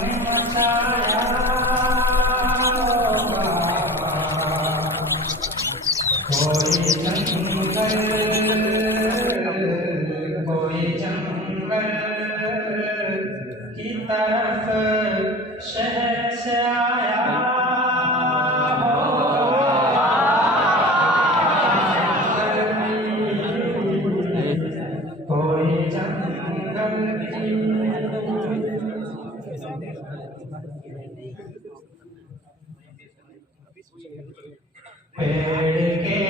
ने मचाया होगा। कोई जंगल की तरफ शहर से आया होगा। कोई जंगल की पेड़ के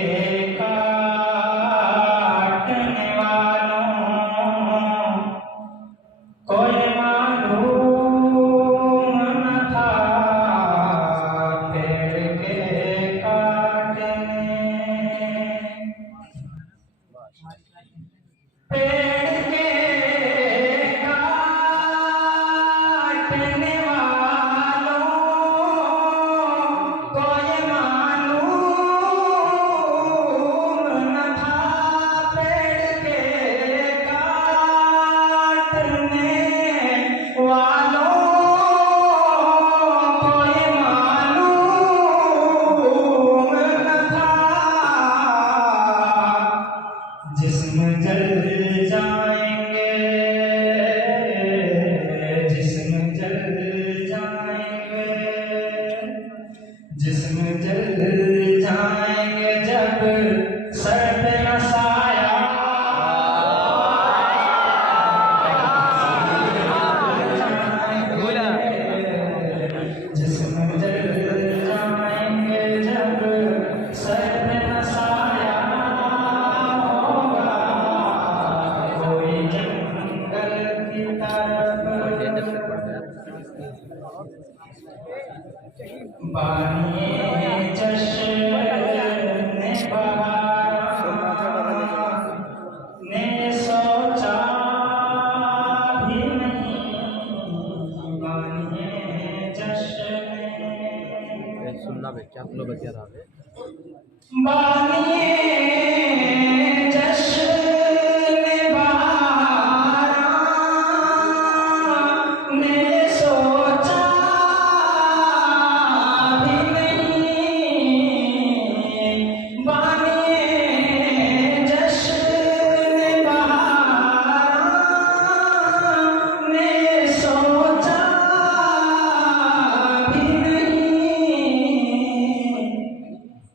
काटने वालों कोई मालूम न था। पेड़ के काटने वालों कोई मालूम न था। पेड़ के काटने वालों कोई मालूम न था। जिस्म जल जाएंगे, जिस्म जल जाएंगे, जिस्म जल जाएंगे जब सर पे न साया। जिस्म जल जाएंगे जब सर पे न साया होगा। कोई जंगल की तरफ बानिए जश्न बहार ने सोचा भी नहीं। बानिए जश्न सुनना भाई क्या तुम बच्चा रहा है बानिए जश्न बहार ने सोचा भी नहीं। बानिए जश्न बहार ने सोचा भी नहीं।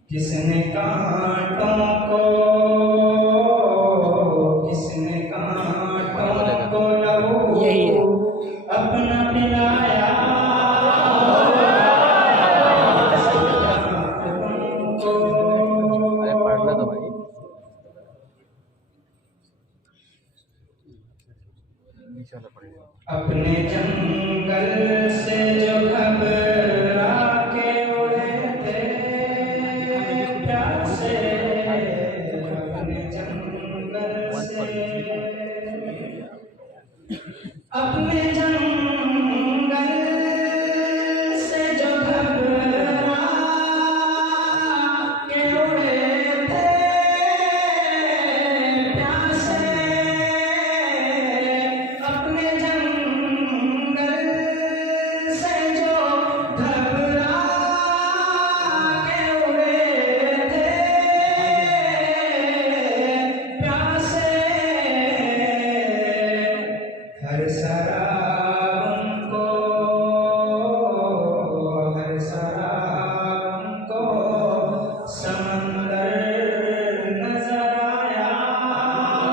किसने कांटों को लहू अपना पिलाया। अरे पढ़ना तो भाई अपने जंगल से जो घबरा के उड़े थे प्यासे। अपने जंगल से अपने जंगल से जो घबरा के उड़े थे प्यासे। अपने जंगल से जो घबरा के उड़े थे प्यासे। हर शराब उनको समंदर नजर आया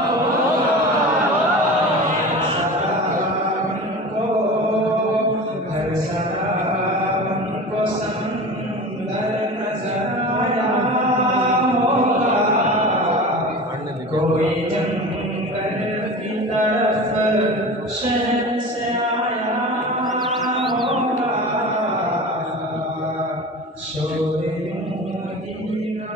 होगा। हर शराब उनको समंदर नजर आया होगा। कोई जंगल की तरफ शहर से आया होगा। शोरे मदीना।